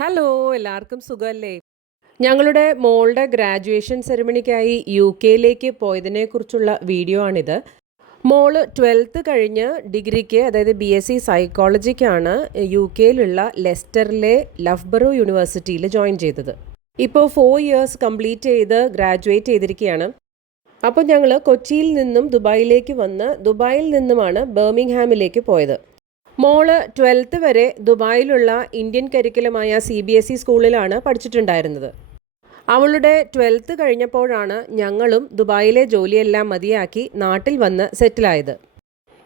Hello, എല്ലാവർക്കും സുഖമല്ലേ? ഞങ്ങളുടെ മോളുടെ ഗ്രാജുവേഷൻ സെറിമണിക്കായി UK പോയതിനെക്കുറിച്ചുള്ള വീഡിയോ ആണിത്. മോള് 12th കഴിഞ്ഞ് ഡിഗ്രിക്ക്, അതായത് BSc സൈക്കോളജിക്കാണ് UK ലെസ്റ്ററിലെ ലഫ്ബറോ യൂണിവേഴ്സിറ്റിയിൽ ജോയിൻ ചെയ്തത്. ഇപ്പോൾ 4 years കംപ്ലീറ്റ് ചെയ്ത് ഗ്രാജുവേറ്റ് ചെയ്തിരിക്കുകയാണ്. അപ്പോൾ ഞങ്ങൾ കൊച്ചിയിൽ നിന്നും ദുബായിലേക്ക് വന്ന് ദുബായിൽ നിന്നുമാണ് ബർമിംഗ്ഹാമിലേക്ക് പോയത്. മോള് 12th വരെ ദുബായിലുള്ള ഇന്ത്യൻ കരിക്കുലമായ CBSE സ്കൂളിലാണ് പഠിച്ചിട്ടുണ്ടായിരുന്നത്. അവളുടെ 12th കഴിഞ്ഞപ്പോഴാണ് ഞങ്ങളും ദുബായിലെ ജോലിയെല്ലാം മതിയാക്കി നാട്ടിൽ വന്ന് സെറ്റിലായത്.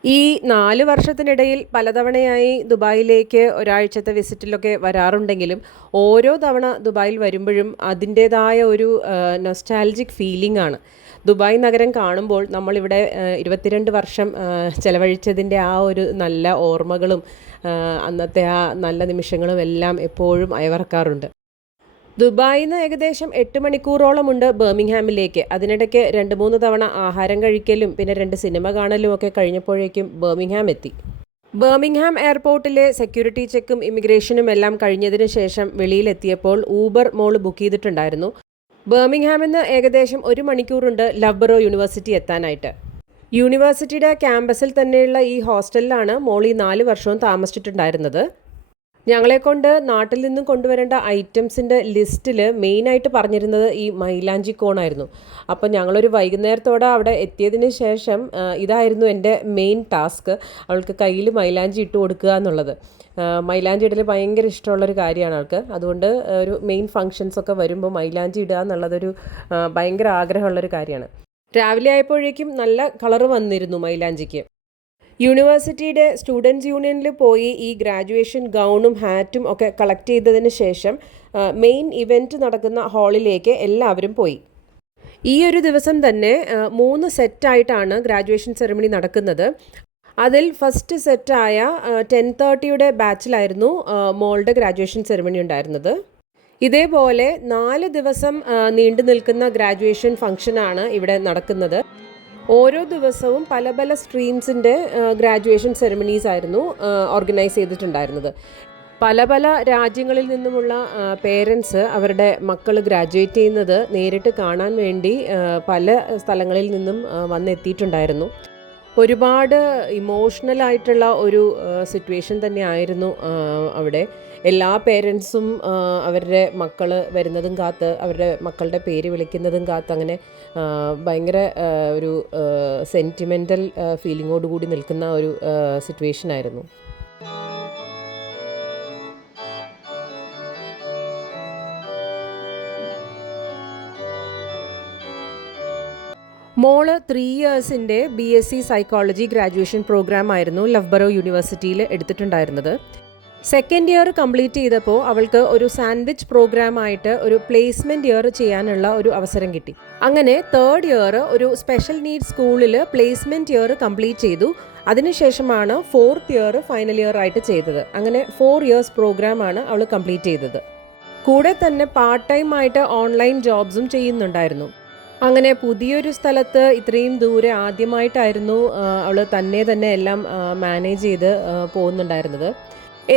ഈ 4 വർഷത്തിനിടയിൽ പലതവണയായി ദുബായിലേക്ക് ഒരാഴ്ചത്തെ വിസിറ്റിലൊക്കെ വരാറുണ്ടെങ്കിലും ഓരോ തവണ ദുബായിൽ വരുമ്പോഴും അതിൻ്റേതായ ഒരു നൊസ്റ്റാൾജിക് ഫീലിംഗ് ആണ്. ദുബായ് നഗരം കാണുമ്പോൾ നമ്മളിവിടെ 22 വർഷം ചെലവഴിച്ചതിൻ്റെ ആ ഒരു നല്ല ഓർമ്മകളും അന്നത്തെ ആ നല്ല നിമിഷങ്ങളും എല്ലാം എപ്പോഴും അയവറക്കാറുണ്ട്. ദുബായിൽ നിന്ന് ഏകദേശം 8 മണിക്കൂറോളമുണ്ട് ബർമിംഗ്ഹാമിലേക്ക്. അതിനിടയ്ക്ക് 2-3 തവണ ആഹാരം കഴിക്കലും പിന്നെ 2 സിനിമ കാണലും ഒക്കെ കഴിഞ്ഞപ്പോഴേക്കും ബർമിംഗ്ഹാം എത്തി. ബർമിംഗ്ഹാം എയർപോർട്ടിലെ സെക്യൂരിറ്റി ചെക്കും ഇമിഗ്രേഷനും എല്ലാം കഴിഞ്ഞതിന് ശേഷം വെളിയിലെത്തിയപ്പോൾ ഊബർ മോള് ബുക്ക് ചെയ്തിട്ടുണ്ടായിരുന്നു. ബർമിംഗ്ഹാമിൽ നിന്ന് ഏകദേശം 1 മണിക്കൂറുണ്ട് ലഫ്ബറോ യൂണിവേഴ്സിറ്റി എത്താനായിട്ട്. യൂണിവേഴ്സിറ്റിയുടെ ക്യാമ്പസിൽ തന്നെയുള്ള ഈ ഹോസ്റ്റലിലാണ് മോളി 4 വർഷവും താമസിച്ചിട്ടുണ്ടായിരുന്നത്. ഞങ്ങളെക്കൊണ്ട് നാട്ടിൽ നിന്നും കൊണ്ടുവരേണ്ട ഐറ്റംസിൻ്റെ ലിസ്റ്റിൽ മെയിനായിട്ട് പറഞ്ഞിരുന്നത് ഈ മൈലാഞ്ചി കോണായിരുന്നു. അപ്പോൾ ഞങ്ങളൊരു വൈകുന്നേരത്തോടെ അവിടെ എത്തിയതിന് ശേഷം ഇതായിരുന്നു എൻ്റെ മെയിൻ ടാസ്ക്, അവൾക്ക് കയ്യിൽ മൈലാഞ്ചി ഇട്ട് കൊടുക്കുക എന്നുള്ളത്. മൈലാഞ്ചി ഇടൽ ഭയങ്കര ഇഷ്ടമുള്ളൊരു കാര്യമാണ് അവൾക്ക്. അതുകൊണ്ട് ഒരു മെയിൻ ഫങ്ഷൻസൊക്കെ വരുമ്പോൾ മൈലാഞ്ചി ഇടുക എന്നുള്ളതൊരു ഭയങ്കര ആഗ്രഹമുള്ളൊരു കാര്യമാണ്. രാവിലെ ആയപ്പോഴേക്കും നല്ല കളറ് വന്നിരുന്നു മൈലാഞ്ചിക്ക്. യൂണിവേഴ്സിറ്റിയുടെ സ്റ്റുഡൻസ് യൂണിയനിൽ പോയി ഈ ഗ്രാജുവേഷൻ ഗൗണും ഹാറ്റും ഒക്കെ കളക്ട് ചെയ്തതിന് ശേഷം മെയിൻ ഇവൻറ്റ് നടക്കുന്ന ഹാളിലേക്ക് എല്ലാവരും പോയി. ഈ ഒരു ദിവസം തന്നെ 3 സെറ്റായിട്ടാണ് ഗ്രാജുവേഷൻ സെറിമണി നടക്കുന്നത്. അതിൽ ഫസ്റ്റ് സെറ്റായ 10:30 ബാച്ചിലായിരുന്നു മോളുടെ ഗ്രാജുവേഷൻ സെറിമണി ഉണ്ടായിരുന്നത്. ഇതേപോലെ 4 ദിവസം നീണ്ടു നിൽക്കുന്ന ഗ്രാജുവേഷൻ ഫംഗ്ഷനാണ് ഇവിടെ നടക്കുന്നത്. ഓരോ ദിവസവും പല പല സ്ട്രീംസിൻ്റെ ഗ്രാജുവേഷൻ സെറിമണീസ് ആയിരുന്നു ഓർഗനൈസ് ചെയ്തിട്ടുണ്ടായിരുന്നത്. പല പല രാജ്യങ്ങളിൽ നിന്നുമുള്ള പേരൻസ് അവരുടെ മക്കൾ ഗ്രാജുവേറ്റ് ചെയ്യുന്നത് നേരിട്ട് കാണാൻ വേണ്ടി പല സ്ഥലങ്ങളിൽ നിന്നും വന്നെത്തിയിട്ടുണ്ടായിരുന്നു. ഒരുപാട് ഇമോഷണലായിട്ടുള്ള ഒരു സിറ്റുവേഷൻ തന്നെയായിരുന്നു അവിടെ. എല്ലാ പേരൻസും അവരുടെ മക്കൾ വരുന്നതും കാത്ത്, അവരുടെ മക്കളുടെ പേര് വിളിക്കുന്നതും കാത്ത്, അങ്ങനെ ഭയങ്കര ഒരു സെൻറ്റിമെൻ്റൽ ഫീലിങ്ങോടുകൂടി നിൽക്കുന്ന ഒരു സിറ്റുവേഷനായിരുന്നു. മോള് 3 ഇയേഴ്സിൻ്റെ BSc സൈക്കോളജി ഗ്രാജുവേഷൻ പ്രോഗ്രാം ആയിരുന്നു ലഫ്ബറോ യൂണിവേഴ്സിറ്റിയിൽ എടുത്തിട്ടുണ്ടായിരുന്നത്. 2nd ഇയർ കംപ്ലീറ്റ് ചെയ്തപ്പോൾ അവൾക്ക് ഒരു സാൻഡ്വിച്ച് പ്രോഗ്രാമായിട്ട് ഒരു പ്ലേസ്മെൻറ്റ് ഇയർ ചെയ്യാനുള്ള ഒരു അവസരം കിട്ടി. അങ്ങനെ 3rd ഇയർ ഒരു സ്പെഷ്യൽ നീഡ് സ്കൂളിൽ പ്ലേസ്മെൻറ്റ് ഇയർ കംപ്ലീറ്റ് ചെയ്തു. അതിനുശേഷമാണ് 4th ഇയർ ഫൈനൽ ഇയർ ആയിട്ട് ചെയ്തത്. അങ്ങനെ 4 years പ്രോഗ്രാമാണ് അവൾ കംപ്ലീറ്റ് ചെയ്തത്. കൂടെ തന്നെ പാർട്ട് ടൈം ആയിട്ട് ഓൺലൈൻ ജോബ്സും ചെയ്യുന്നുണ്ടായിരുന്നു. അങ്ങനെ പുതിയൊരു സ്ഥലത്ത് ഇത്രയും ദൂരെ ആദ്യമായിട്ടായിരുന്നു അവൾ തന്നെ എല്ലാം മാനേജ് ചെയ്ത് പോകുന്നുണ്ടായിരുന്നത്.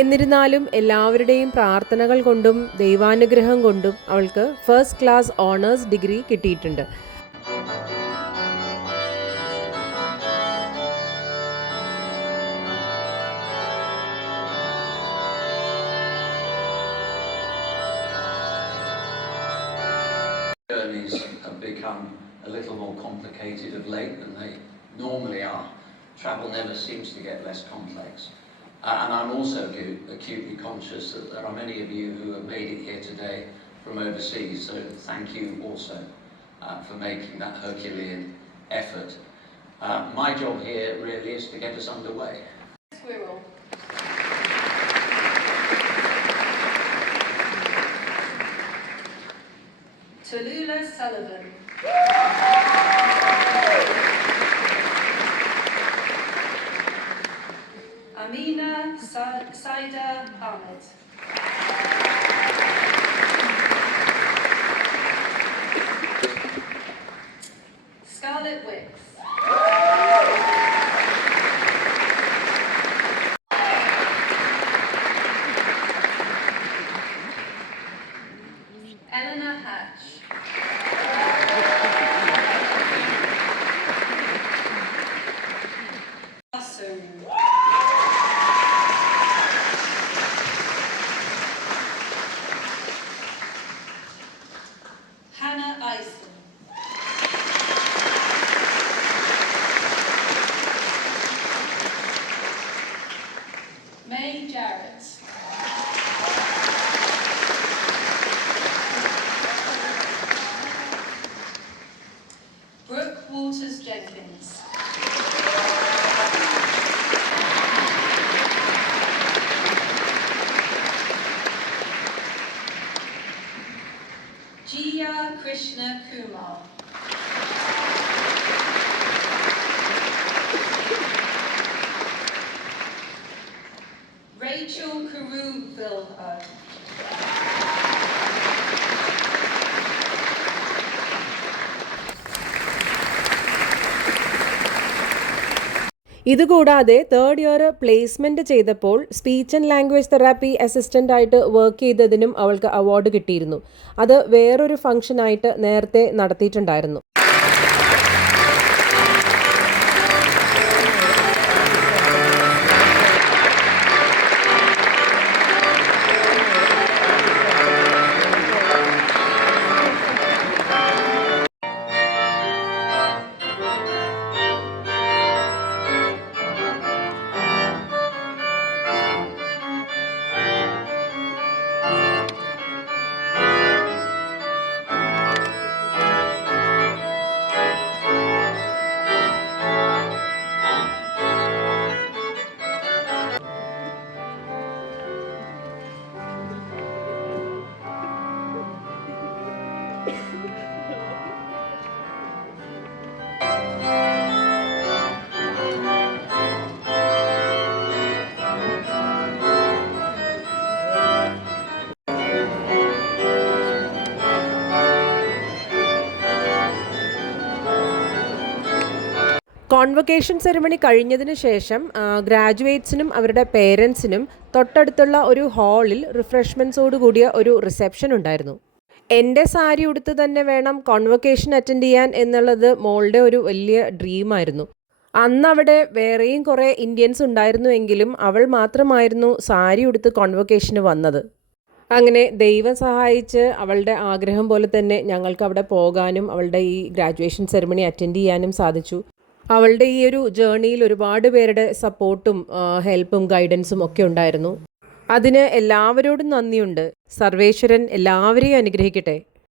എന്നിരുന്നാലും എല്ലാവരുടെയും പ്രാർത്ഥനകൾ കൊണ്ടും ദൈവാനുഗ്രഹം കൊണ്ടും അവൾക്ക് ഫസ്റ്റ് ക്ലാസ് ഓണേഴ്സ് ഡിഗ്രി കിട്ടിയിട്ടുണ്ട്. Journeys have become a little more complicated of late than they normally are. Travel never seems to get less complex. And I'm also acutely conscious that there are many of you who have made it here today from overseas, so thank you also for making that Herculean effort. My job here really is to get us underway. Squirrel. Tallulah Sullivan. Amina Saida Ahmed. Scarlett Wicks. Eleanor Hatch. Asu. Hannah Ison. May Jarrett. Brooke Walters Jenkins. Jia Krishna Kumar. Rachel Karu-Vilher. ഇതുകൂടാതെ third year placement ചെയ്തപ്പോൾ speech and language therapy assistant ആയിട്ട് work ചെയ്തതിനും അവൾക്ക് award കിട്ടിയിരുന്നു. അത് വേറൊരു ഫംഗ്ഷനായിട്ട് നേരത്തെ നടത്തിയിട്ടുണ്ടായിരുന്നു. Convocation ceremony കഴിഞ്ഞതിന് ശേഷം ഗ്രാജുവേറ്റ്സിനും അവരുടെ പേരൻസിനും തൊട്ടടുത്തുള്ള ഒരു ഹാളിൽ റിഫ്രഷ്മെൻറ്റ്സോട് കൂടിയ ഒരു റിസപ്ഷൻ ഉണ്ടായിരുന്നു. എൻ്റെ സാരി ഉടുത്ത് തന്നെ വേണം കോൺവൊക്കേഷൻ അറ്റൻഡ് ചെയ്യാൻ എന്നുള്ളത് മോളുടെ ഒരു വലിയ ഡ്രീമായിരുന്നു. അന്ന് അവിടെ വേറെയും കുറേ ഇന്ത്യൻസ് ഉണ്ടായിരുന്നുവെങ്കിലും അവൾ മാത്രമായിരുന്നു സാരി ഉടുത്ത് കോൺവൊക്കേഷന് വന്നത്. അങ്ങനെ ദൈവം സഹായിച്ച് അവളുടെ ആഗ്രഹം പോലെ തന്നെ ഞങ്ങൾക്ക് അവിടെ പോകാനും അവളുടെ ഈ ഗ്രാജുവേഷൻ സെറിമണി അറ്റൻഡ് ചെയ്യാനും സാധിച്ചു. അവളുടെ ഈ ഒരു ജേർണിയിൽ ഒരുപാട് പേരുടെ സപ്പോർട്ടും ഹെൽപ്പും ഗൈഡൻസും ഒക്കെ ഉണ്ടായിരുന്നു. അതിന് എല്ലാവരോടും നന്ദിയുണ്ട്. സർവേശ്വരൻ എല്ലാവരെയും അനുഗ്രഹിക്കട്ടെ.